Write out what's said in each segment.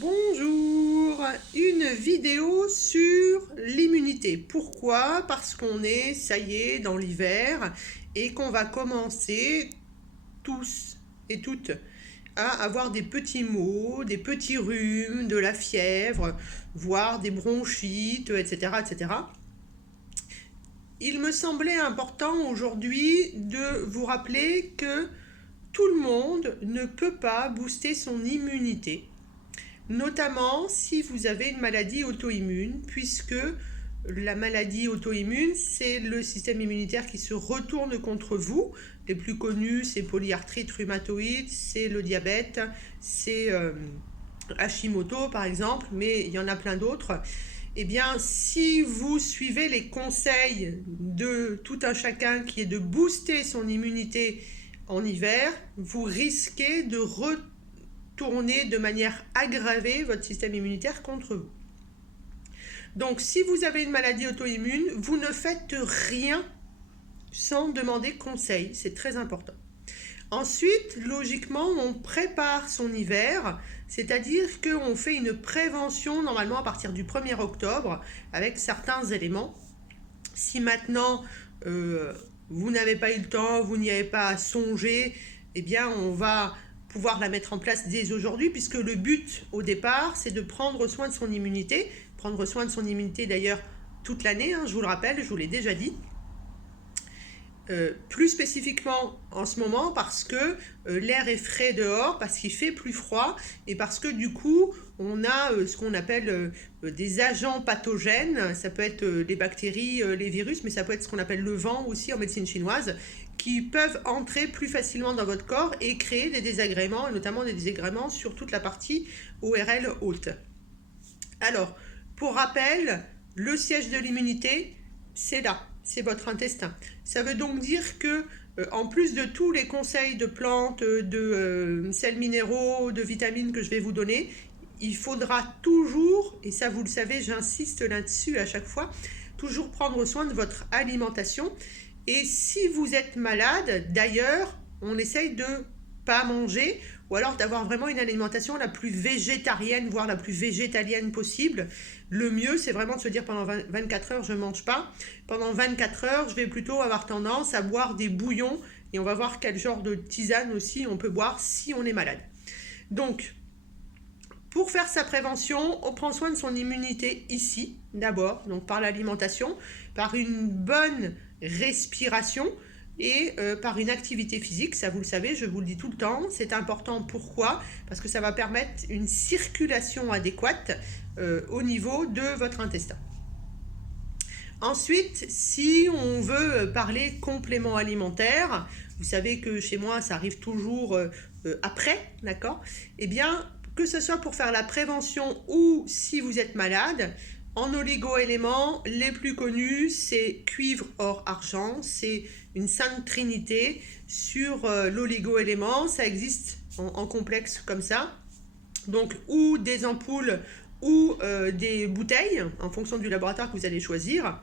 Bonjour, une vidéo sur l'immunité. Pourquoi? Parce qu'on est, ça y est, dans l'hiver et qu'on va commencer tous et toutes à avoir des petits maux, des petits rhumes, de la fièvre, voire des bronchites, etc., etc. Il me semblait important aujourd'hui de vous rappeler que tout le monde ne peut pas booster son immunité, notamment si vous avez une maladie auto-immune, puisque la maladie auto-immune, c'est le système immunitaire qui se retourne contre vous. Les plus connus, c'est polyarthrite rhumatoïde, c'est le diabète, c'est Hashimoto par exemple, mais il y en a plein d'autres. Eh bien, si vous suivez les conseils de tout un chacun qui est de booster son immunité en hiver, vous risquez de retourner de manière aggravée votre système immunitaire contre vous. Donc, si vous avez une maladie auto-immune, vous ne faites rien sans demander conseil. C'est très important. Ensuite, logiquement, on prépare son hiver, c'est-à-dire qu'on fait une prévention normalement à partir du 1er octobre avec certains éléments. Si maintenant vous n'avez pas eu le temps, vous n'y avez pas songé, eh bien on va pouvoir la mettre en place dès aujourd'hui, puisque le but au départ, c'est de prendre soin de son immunité. Prendre soin de son immunité d'ailleurs toute l'année, je vous le rappelle, je vous l'ai déjà dit. Plus spécifiquement en ce moment parce que l'air est frais dehors, parce qu'il fait plus froid et parce que du coup on a ce qu'on appelle des agents pathogènes. Ça peut être les bactéries, les virus, mais ça peut être ce qu'on appelle le vent aussi en médecine chinoise, qui peuvent entrer plus facilement dans votre corps et créer des désagréments, et notamment des désagréments sur toute la partie ORL haute. Alors, pour rappel, le siège de l'immunité, c'est là, c'est votre intestin. Ça veut donc dire que, en plus de tous les conseils de plantes, de sels minéraux, de vitamines que je vais vous donner, il faudra toujours, et ça vous le savez, j'insiste là-dessus à chaque fois, toujours prendre soin de votre alimentation. Et si vous êtes malade, d'ailleurs, on essaye de pas manger, ou alors d'avoir vraiment une alimentation la plus végétarienne, voire la plus végétalienne possible. Le mieux, c'est vraiment de se dire pendant 24 heures, je ne mange pas. Pendant 24 heures, je vais plutôt avoir tendance à boire des bouillons, et on va voir quel genre de tisane aussi on peut boire si on est malade. Donc, pour faire sa prévention, on prend soin de son immunité ici, d'abord, donc par l'alimentation, par une bonne respiration, et par une activité physique. Ça vous le savez, je vous le dis tout le temps, c'est important. Pourquoi? Parce que ça va permettre une circulation adéquate au niveau de votre intestin. Ensuite, si on veut parler complément alimentaire, vous savez que chez moi ça arrive toujours après, d'accord? Eh bien, que ce soit pour faire la prévention ou si vous êtes malade, en oligo-éléments, les plus connus, c'est cuivre, or, argent. C'est une sainte trinité sur l'oligo-élément. Ça existe en complexe comme ça. Donc, ou des ampoules ou des bouteilles, en fonction du laboratoire que vous allez choisir.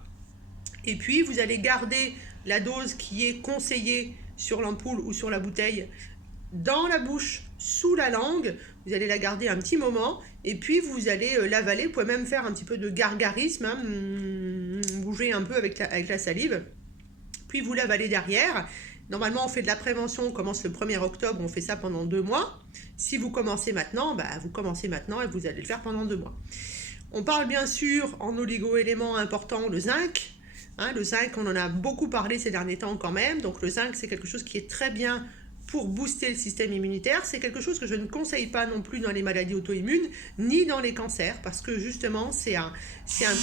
Et puis, vous allez garder la dose qui est conseillée sur l'ampoule ou sur la bouteille dans la bouche, sous la langue. Vous allez la garder un petit moment et puis vous allez l'avaler. Vous pouvez même faire un petit peu de gargarisme, bouger un peu avec la salive, puis vous l'avalez derrière. Normalement, on fait de la prévention, on commence le 1er octobre, on fait ça pendant 2 mois. Si vous commencez maintenant, vous commencez maintenant et vous allez le faire pendant 2 mois. On parle bien sûr en oligo-éléments importants, le zinc. Le zinc, on en a beaucoup parlé ces derniers temps quand même. Donc le zinc, c'est quelque chose qui est très bien pour booster le système immunitaire. C'est quelque chose que je ne conseille pas non plus dans les maladies auto-immunes, ni dans les cancers, parce que justement, c'est un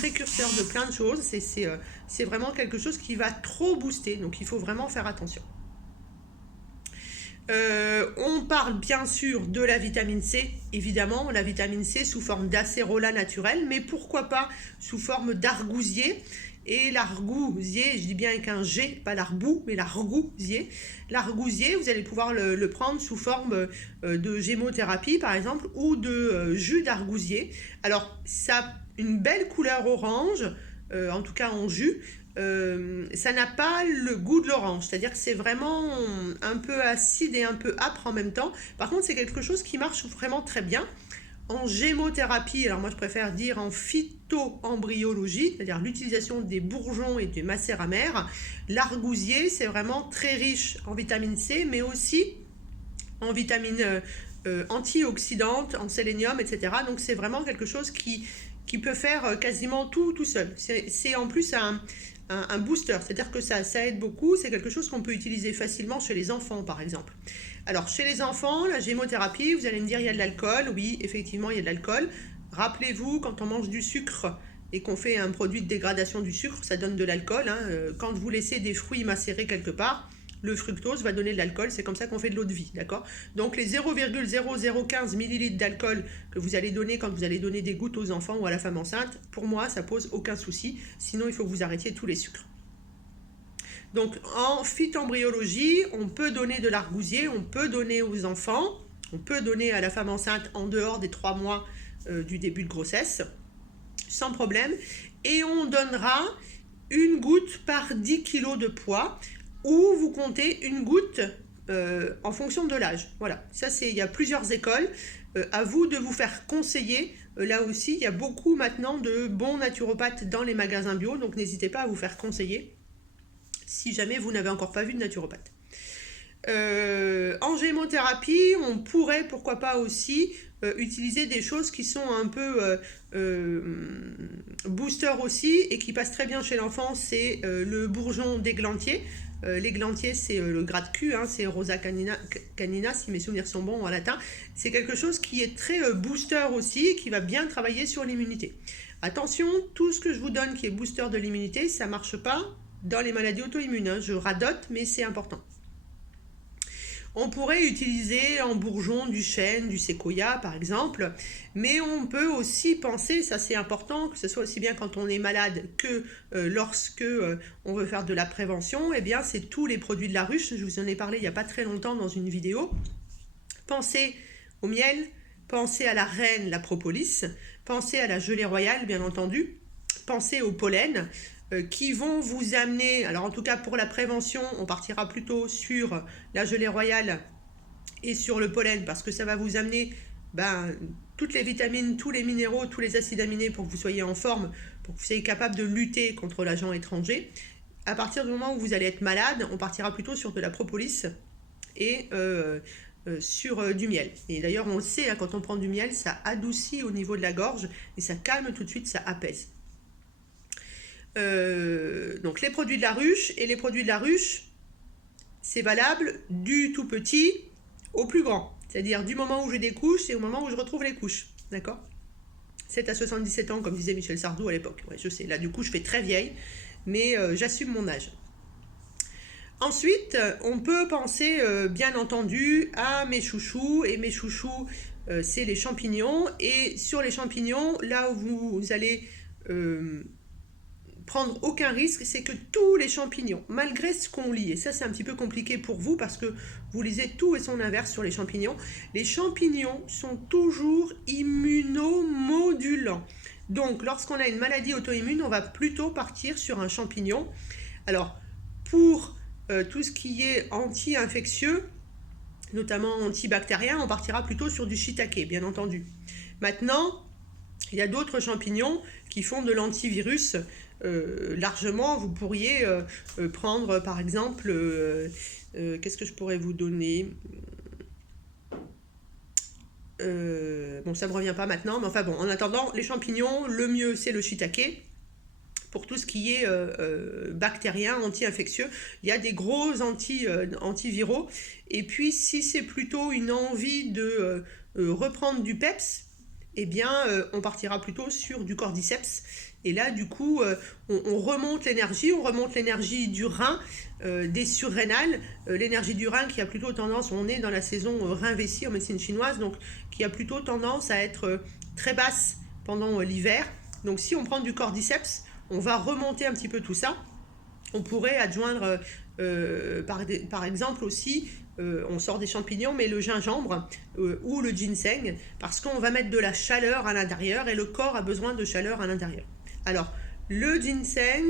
précurseur de plein de choses. C'est vraiment quelque chose qui va trop booster, donc il faut vraiment faire attention. On parle bien sûr de la vitamine C, évidemment, la vitamine C sous forme d'acérola naturel, mais pourquoi pas sous forme d'argousier. Et l'argousier, je dis bien avec un G, pas l'arbou, mais l'argousier. L'argousier, vous allez pouvoir le prendre sous forme de gémothérapie, par exemple, ou de jus d'argousier. Alors, ça a une belle couleur orange, en tout cas en jus. Ça n'a pas le goût de l'orange, c'est-à-dire que c'est vraiment un peu acide et un peu âpre en même temps. Par contre, c'est quelque chose qui marche vraiment très bien. En gémothérapie, alors moi je préfère dire en phytoembryologie, c'est-à-dire l'utilisation des bourgeons et des macéramères, l'argousier, c'est vraiment très riche en vitamine C, mais aussi en vitamines antioxydantes, en sélénium, etc. Donc c'est vraiment quelque chose qui peut faire quasiment tout seul. C'est en plus un booster, c'est-à-dire que ça aide beaucoup, c'est quelque chose qu'on peut utiliser facilement chez les enfants par exemple. Alors chez les enfants, la gémothérapie, vous allez me dire il y a de l'alcool, oui effectivement il y a de l'alcool. Rappelez-vous quand on mange du sucre et qu'on fait un produit de dégradation du sucre, ça donne de l'alcool. Quand vous laissez des fruits macérés quelque part, le fructose va donner de l'alcool, c'est comme ça qu'on fait de l'eau de vie, d'accord? Donc les 0,0015 ml d'alcool que vous allez donner quand vous allez donner des gouttes aux enfants ou à la femme enceinte, pour moi ça pose aucun souci, sinon il faut que vous arrêtiez tous les sucres. Donc en phytoembryologie, on peut donner de l'argousier, on peut donner aux enfants, on peut donner à la femme enceinte en dehors des 3 mois du début de grossesse, sans problème, et on donnera une goutte par 10 kg de poids, ou vous comptez une goutte en fonction de l'âge. Voilà, ça il y a plusieurs écoles, à vous de vous faire conseiller. Là aussi, il y a beaucoup maintenant de bons naturopathes dans les magasins bio, donc n'hésitez pas à vous faire conseiller si jamais vous n'avez encore pas vu de naturopathe. En gémothérapie, on pourrait pourquoi pas aussi utiliser des choses qui sont un peu booster aussi et qui passent très bien chez l'enfant, c'est le bourgeon d'églantier. L'églantier, c'est le gras de cul, c'est Rosa canina, si mes souvenirs sont bons en latin. C'est quelque chose qui est très booster aussi et qui va bien travailler sur l'immunité. Attention, tout ce que je vous donne qui est booster de l'immunité, ça ne marche pas dans les maladies auto-immunes. Je radote, mais c'est important. On pourrait utiliser en bourgeon du chêne, du séquoia par exemple, mais on peut aussi penser, ça c'est important, que ce soit aussi bien quand on est malade que lorsque on veut faire de la prévention, eh bien c'est tous les produits de la ruche, je vous en ai parlé il n'y a pas très longtemps dans une vidéo. Pensez au miel, pensez à la reine, la propolis, pensez à la gelée royale bien entendu, pensez au pollen, qui vont vous amener, alors en tout cas pour la prévention, on partira plutôt sur la gelée royale et sur le pollen parce que ça va vous amener toutes les vitamines, tous les minéraux, tous les acides aminés pour que vous soyez en forme, pour que vous soyez capable de lutter contre l'agent étranger. À partir du moment où vous allez être malade, on partira plutôt sur de la propolis et sur du miel. Et d'ailleurs on le sait, quand on prend du miel, ça adoucit au niveau de la gorge et ça calme tout de suite, ça apaise. Donc les produits de la ruche, et les produits de la ruche, c'est valable du tout petit au plus grand, c'est-à-dire du moment où j'ai des couches et au moment où je retrouve les couches, d'accord? 7 à 77 ans, comme disait Michel Sardou à l'époque. Ouais, je sais, là du coup je fais très vieille, mais j'assume mon âge. Ensuite, on peut penser bien entendu à mes chouchous, et mes chouchous c'est les champignons, et sur les champignons, là où vous allez prendre aucun risque, c'est que tous les champignons, malgré ce qu'on lit, et ça c'est un petit peu compliqué pour vous parce que vous lisez tout et son inverse sur les champignons sont toujours immunomodulants. Donc lorsqu'on a une maladie auto-immune, on va plutôt partir sur un champignon. Alors pour tout ce qui est anti-infectieux, notamment antibactérien, on partira plutôt sur du shiitake, bien entendu. Maintenant, il y a d'autres champignons qui font de l'antivirus largement. Vous pourriez prendre par exemple, qu'est-ce que je pourrais vous donner, bon ça me revient pas maintenant, mais enfin bon, en attendant, les champignons, le mieux c'est le shiitake. Pour tout ce qui est bactérien, anti-infectieux, il y a des gros antiviraux. Et puis si c'est plutôt une envie de reprendre du peps, eh bien on partira plutôt sur du cordyceps. Et là du coup on remonte l'énergie du rein, des surrénales, l'énergie du rein qui a plutôt tendance, on est dans la saison rein-vessie en médecine chinoise, donc qui a plutôt tendance à être très basse pendant l'hiver. Donc si on prend du cordyceps, on va remonter un petit peu tout ça. On pourrait adjoindre par exemple aussi, on sort des champignons, mais le gingembre ou le ginseng, parce qu'on va mettre de la chaleur à l'intérieur et le corps a besoin de chaleur à l'intérieur. Alors, le ginseng,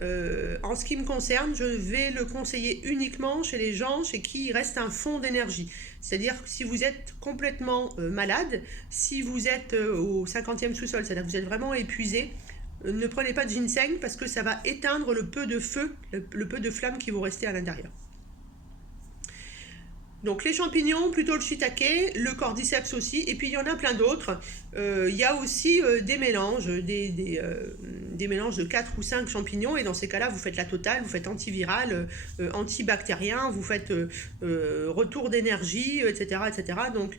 En ce qui me concerne, je vais le conseiller uniquement chez les gens chez qui il reste un fond d'énergie. C'est-à-dire que si vous êtes complètement malade, si vous êtes au 50e sous-sol, c'est-à-dire que vous êtes vraiment épuisé, ne prenez pas de ginseng parce que ça va éteindre le peu de feu, le peu de flamme qui vous restez à l'intérieur. Donc les champignons, plutôt le shiitake, le cordyceps aussi, et puis il y en a plein d'autres. Il y a aussi des mélanges, des mélanges de 4 ou 5 champignons, et dans ces cas-là, vous faites la totale, vous faites antiviral, antibactérien, vous faites retour d'énergie, etc., etc. Donc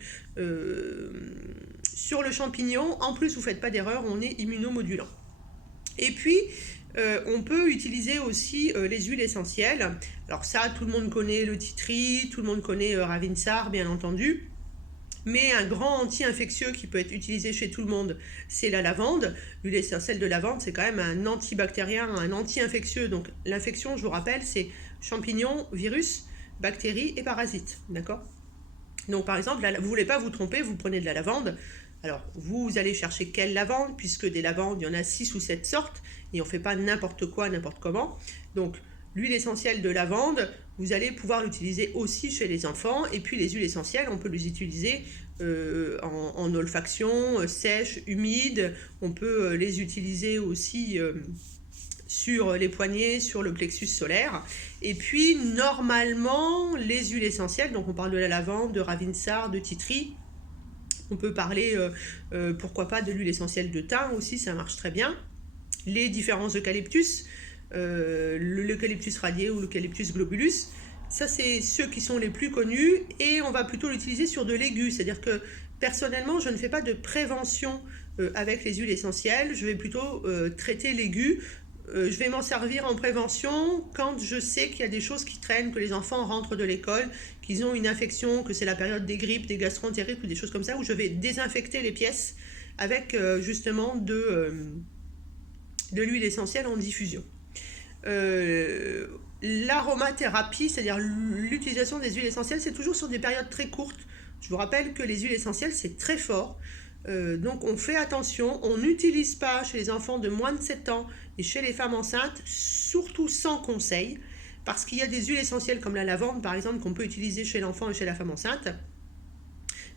sur le champignon, en plus, vous ne faites pas d'erreur, on est immunomodulant. Et puis, on peut utiliser aussi les huiles essentielles. Alors ça, tout le monde connaît le tea tree, tout le monde connaît Ravinsar, bien entendu. Mais un grand anti-infectieux qui peut être utilisé chez tout le monde, c'est la lavande. L'huile essentielle de lavande, c'est quand même un antibactérien, un anti-infectieux. Donc l'infection, je vous rappelle, c'est champignons, virus, bactéries et parasites. D'accord ? Donc par exemple, vous ne voulez pas vous tromper, vous prenez de la lavande. Alors, vous allez chercher quelle lavande, puisque des lavandes, il y en a 6 ou 7 sortes, et on ne fait pas n'importe quoi, n'importe comment. Donc, l'huile essentielle de lavande, vous allez pouvoir l'utiliser aussi chez les enfants, et puis les huiles essentielles, on peut les utiliser en olfaction, sèche, humide, on peut les utiliser aussi sur les poignets, sur le plexus solaire. Et puis, normalement, les huiles essentielles, donc on parle de la lavande, de Ravinsar, de tea tree. On peut parler, pourquoi pas, de l'huile essentielle de thym aussi, ça marche très bien. Les différents eucalyptus, l'eucalyptus radié ou l'eucalyptus globulus, ça c'est ceux qui sont les plus connus et on va plutôt l'utiliser sur de l'aigu. C'est-à-dire que personnellement, je ne fais pas de prévention avec les huiles essentielles, je vais plutôt traiter l'aigu. Je vais m'en servir en prévention quand je sais qu'il y a des choses qui traînent, que les enfants rentrent de l'école, qu'ils ont une infection, que c'est la période des grippes, des gastroentérites ou des choses comme ça, où je vais désinfecter les pièces avec justement de l'huile essentielle en diffusion. L'aromathérapie, c'est-à-dire l'utilisation des huiles essentielles, c'est toujours sur des périodes très courtes. Je vous rappelle que les huiles essentielles, c'est très fort. Donc on fait attention, on n'utilise pas chez les enfants de moins de 7 ans et chez les femmes enceintes, surtout sans conseil, parce qu'il y a des huiles essentielles comme la lavande par exemple qu'on peut utiliser chez l'enfant et chez la femme enceinte,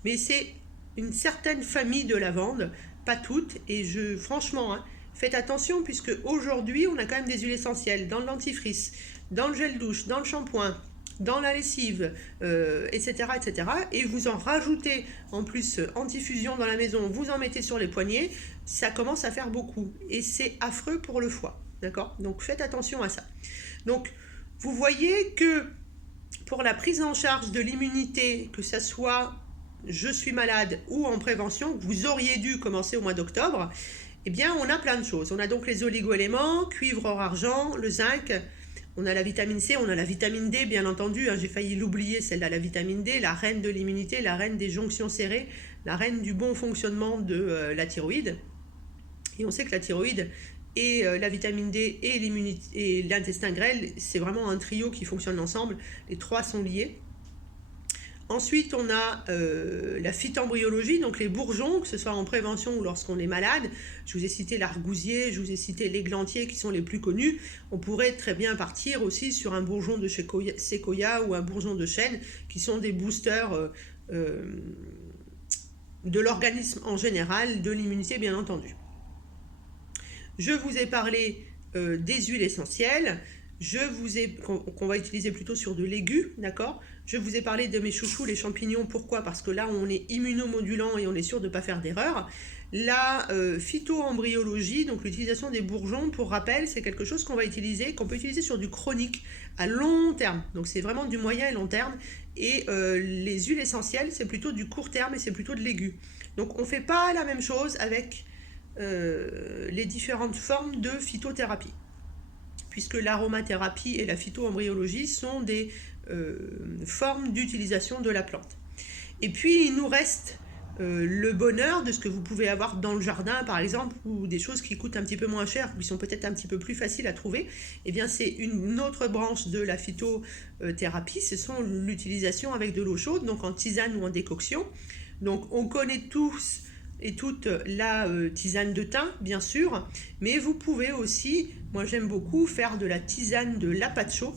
mais c'est une certaine famille de lavande, pas toutes, et franchement, faites attention puisque aujourd'hui on a quand même des huiles essentielles dans le dentifrice, dans le gel douche, dans le shampoing, dans la lessive, etc., etc. Et vous en rajoutez en plus en diffusion dans la maison, vous en mettez sur les poignets, ça commence à faire beaucoup. Et c'est affreux pour le foie, d'accord ? Donc faites attention à ça. Donc vous voyez que pour la prise en charge de l'immunité, que ça soit je suis malade ou en prévention, que vous auriez dû commencer au mois d'octobre, eh bien on a plein de choses. On a donc les oligo-éléments, cuivre, or, argent, le zinc. On a la vitamine C, on a la vitamine D, bien entendu. J'ai failli l'oublier, celle-là, la vitamine D, la reine de l'immunité, la reine des jonctions serrées, la reine du bon fonctionnement de la thyroïde. Et on sait que la thyroïde et la vitamine D et l'intestin grêle, c'est vraiment un trio qui fonctionne ensemble. Les trois sont liés. Ensuite, on a la phytembryologie, donc les bourgeons, que ce soit en prévention ou lorsqu'on est malade. Je vous ai cité l'argousier, je vous ai cité l'églantier qui sont les plus connus. On pourrait très bien partir aussi sur un bourgeon de séquoia ou un bourgeon de chêne qui sont des boosters de l'organisme en général, de l'immunité bien entendu. Je vous ai parlé des huiles essentielles. Qu'on va utiliser plutôt sur de l'aigu, d'accord ? Je vous ai parlé de mes chouchous, les champignons. Pourquoi ? Parce que là, on est immunomodulant et on est sûr de ne pas faire d'erreur. La phytoembryologie, donc l'utilisation des bourgeons, pour rappel, c'est quelque chose qu'on peut utiliser sur du chronique à long terme. Donc c'est vraiment du moyen et long terme. Et les huiles essentielles, c'est plutôt du court terme et c'est plutôt de l'aigu. Donc on ne fait pas la même chose avec les différentes formes de phytothérapie, puisque l'aromathérapie et la phytoembryologie sont des formes d'utilisation de la plante. Et puis, il nous reste le bonheur de ce que vous pouvez avoir dans le jardin, par exemple, ou des choses qui coûtent un petit peu moins cher, qui sont peut-être un petit peu plus faciles à trouver. Eh bien, c'est une autre branche de la phytothérapie, ce sont l'utilisation avec de l'eau chaude, donc en tisane ou en décoction. Donc, on connaît tous et toute la tisane de thym, bien sûr, mais vous pouvez aussi, moi j'aime beaucoup, faire de la tisane de lapacho,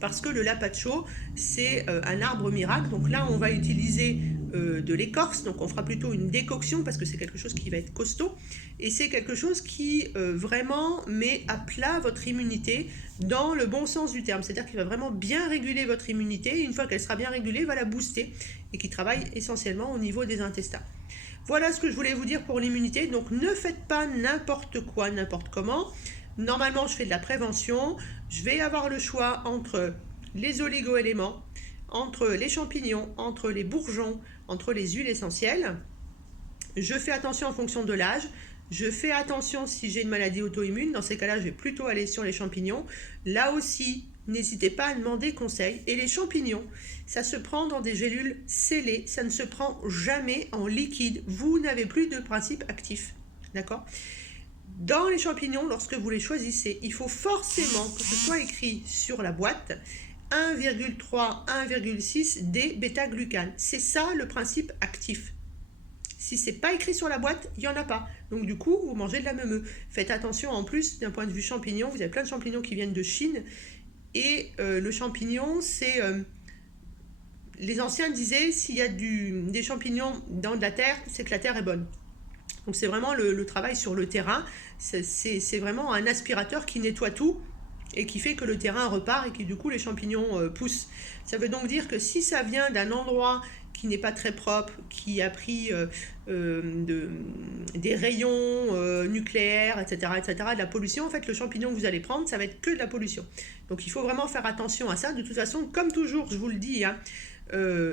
parce que le lapacho, c'est un arbre miracle. Donc là, on va utiliser de l'écorce, donc on fera plutôt une décoction, parce que c'est quelque chose qui va être costaud, et c'est quelque chose qui vraiment met à plat votre immunité dans le bon sens du terme. C'est-à-dire qu'il va vraiment bien réguler votre immunité, et une fois qu'elle sera bien régulée, va la booster, et qui travaille essentiellement au niveau des intestins. Voilà ce que je voulais vous dire pour l'immunité. Donc ne faites pas n'importe quoi, n'importe comment. Normalement, je fais de la prévention. Je vais avoir le choix entre les oligo-éléments, entre les champignons, entre les bourgeons, entre les huiles essentielles. Je fais attention en fonction de l'âge. Je fais attention si j'ai une maladie auto-immune. Dans ces cas-là, je vais plutôt aller sur les champignons. Là aussi, n'hésitez pas à demander conseil. Et les champignons, ça se prend dans des gélules scellées. Ça ne se prend jamais en liquide. Vous n'avez plus de principe actif. D'accord ? Dans les champignons, lorsque vous les choisissez, il faut forcément que ce soit écrit sur la boîte 1,3, 1,6 d bêta-glucane. C'est ça le principe actif. Si c'est pas écrit sur la boîte, il n'y en a pas. Donc du coup, vous mangez de la meumeux. Faites attention en plus d'un point de vue champignon. Vous avez plein de champignons qui viennent de Chine. Et le champignon, c'est... les anciens disaient, s'il y a des champignons dans de la terre, c'est que la terre est bonne. Donc c'est vraiment le travail sur le terrain. C'est vraiment un aspirateur qui nettoie tout et qui fait que le terrain repart et que du coup les champignons poussent. Ça veut donc dire que si ça vient d'un endroit qui n'est pas très propre, qui a pris des rayons nucléaires, etc., de la pollution, en fait le champignon que vous allez prendre, ça va être que de la pollution. Donc il faut vraiment faire attention à ça. De toute façon, comme toujours, je vous le dis, hein,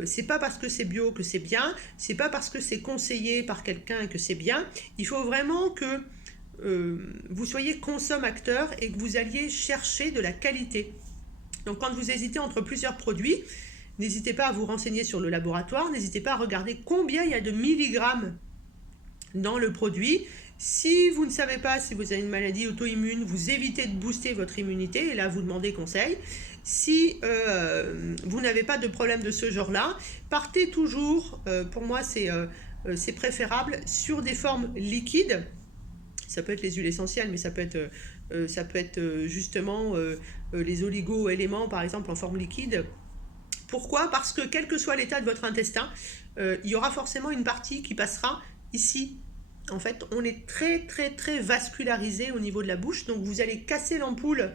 c'est pas parce que c'est bio que c'est bien, c'est pas parce que c'est conseillé par quelqu'un que c'est bien. Il faut vraiment que vous soyez consommateur et que vous alliez chercher de la qualité. Donc quand vous hésitez entre plusieurs produits, n'hésitez pas à vous renseigner sur le laboratoire, n'hésitez pas à regarder combien il y a de milligrammes dans le produit. Si vous ne savez pas si vous avez une maladie auto-immune, vous évitez de booster votre immunité et là vous demandez conseil. Si vous n'avez pas de problème de ce genre-là, partez toujours, pour moi c'est préférable, sur des formes liquides. Ça peut être les huiles essentielles, mais ça peut être justement les oligo-éléments, par exemple, en forme liquide. Pourquoi ? Parce que quel que soit l'état de votre intestin, il y aura forcément une partie qui passera ici. En fait, on est très, très, très vascularisé au niveau de la bouche, donc vous allez casser l'ampoule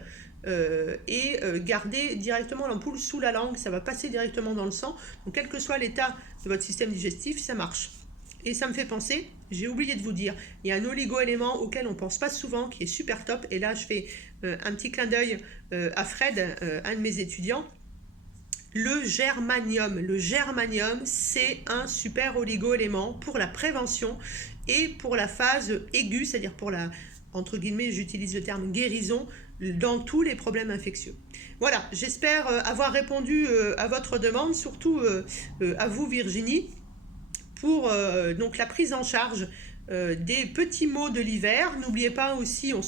et garder directement l'ampoule sous la langue, ça va passer directement dans le sang. Donc, quel que soit l'état de votre système digestif, ça marche. Et ça me fait penser, j'ai oublié de vous dire, il y a un oligo-élément auquel on ne pense pas souvent, qui est super top. Et là, je fais un petit clin d'œil à Fred, un de mes étudiants. Le germanium. Le germanium, c'est un super oligo-élément pour la prévention et pour la phase aiguë, c'est-à-dire pour la, entre guillemets, j'utilise le terme guérison, dans tous les problèmes infectieux. Voilà, j'espère avoir répondu à votre demande, surtout à vous Virginie, pour donc la prise en charge des petits maux de l'hiver. N'oubliez pas aussi, on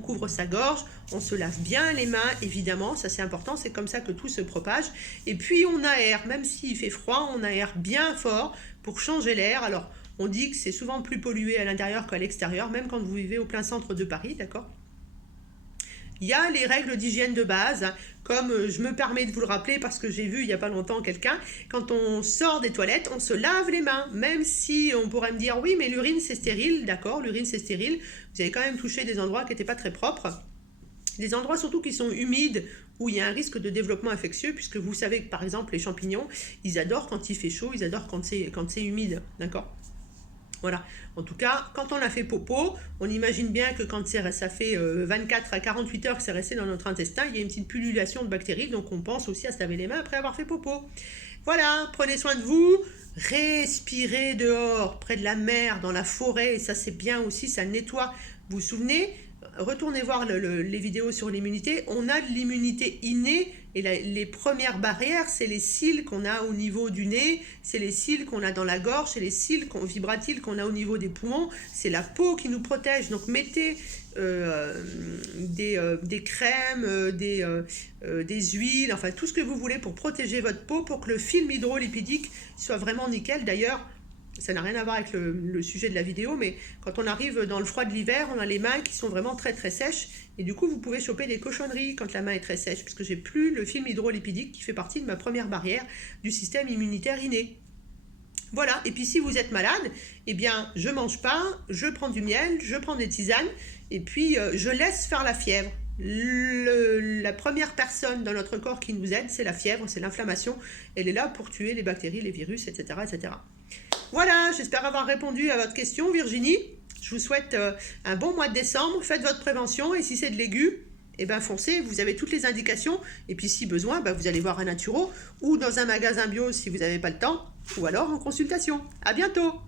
couvre sa gorge, on se lave bien les mains, évidemment, ça c'est important, c'est comme ça que tout se propage. Et puis on aère, même s'il fait froid, on aère bien fort pour changer l'air. Alors, on dit que c'est souvent plus pollué à l'intérieur qu'à l'extérieur, même quand vous vivez au plein centre de Paris, d'accord ? Il y a les règles d'hygiène de base, hein, comme je me permets de vous le rappeler parce que j'ai vu il n'y a pas longtemps quelqu'un, quand on sort des toilettes, on se lave les mains, même si on pourrait me dire oui mais l'urine c'est stérile, d'accord, l'urine c'est stérile, vous avez quand même touché des endroits qui n'étaient pas très propres, des endroits surtout qui sont humides, où il y a un risque de développement infectieux, puisque vous savez que par exemple les champignons, ils adorent quand il fait chaud, ils adorent quand c'est humide, d'accord ? Voilà, en tout cas, quand on a fait popo, on imagine bien que quand ça fait 24 à 48 heures que c'est resté dans notre intestin, il y a une petite pullulation de bactéries, donc on pense aussi à se laver les mains après avoir fait popo. Voilà, prenez soin de vous, respirez dehors, près de la mer, dans la forêt, et ça c'est bien aussi, ça nettoie. Vous vous souvenez ? Retournez voir les vidéos sur l'immunité, on a de l'immunité innée et les premières barrières, c'est les cils qu'on a au niveau du nez, c'est les cils qu'on a dans la gorge, c'est les cils vibratiles qu'on a au niveau des poumons, c'est la peau qui nous protège. Donc mettez des crèmes, des huiles, enfin tout ce que vous voulez pour protéger votre peau, pour que le film hydrolipidique soit vraiment nickel. D'ailleurs, Ça n'a rien à voir avec le sujet de la vidéo, mais quand on arrive dans le froid de l'hiver, on a les mains qui sont vraiment très très sèches, et du coup vous pouvez choper des cochonneries quand la main est très sèche, puisque j'ai plus le film hydrolipidique qui fait partie de ma première barrière du système immunitaire inné. Voilà, et puis si vous êtes malade, eh bien je mange pas, je prends du miel, je prends des tisanes, et puis je laisse faire la fièvre. La première personne dans notre corps qui nous aide, c'est la fièvre, c'est l'inflammation. Elle est là pour tuer les bactéries, les virus, etc. etc. Voilà, j'espère avoir répondu à votre question, Virginie. Je vous souhaite un bon mois de décembre. Faites votre prévention et si c'est de l'aigu, eh ben foncez, vous avez toutes les indications. Et puis si besoin, ben vous allez voir un naturo ou dans un magasin bio si vous n'avez pas le temps, ou alors en consultation. À bientôt!